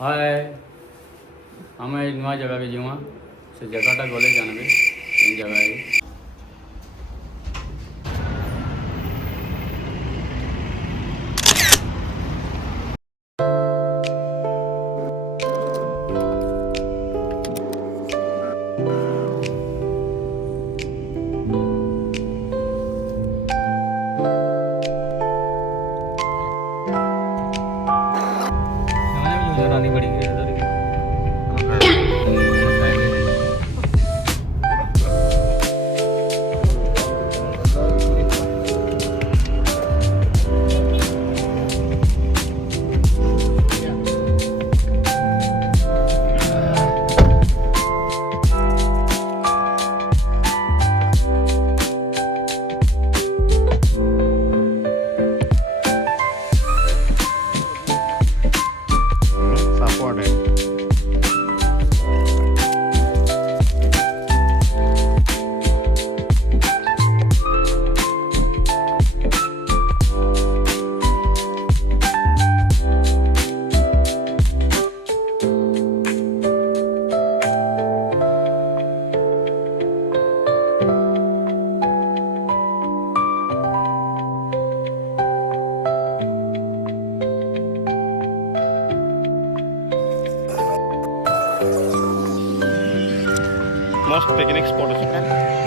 हाय आम नुआ जगह के जीवा से जगहटा गले जानबे केन जगह है। रानी बड़ी सपोर्ट है। मस्त पिकनिक स्पॉट है।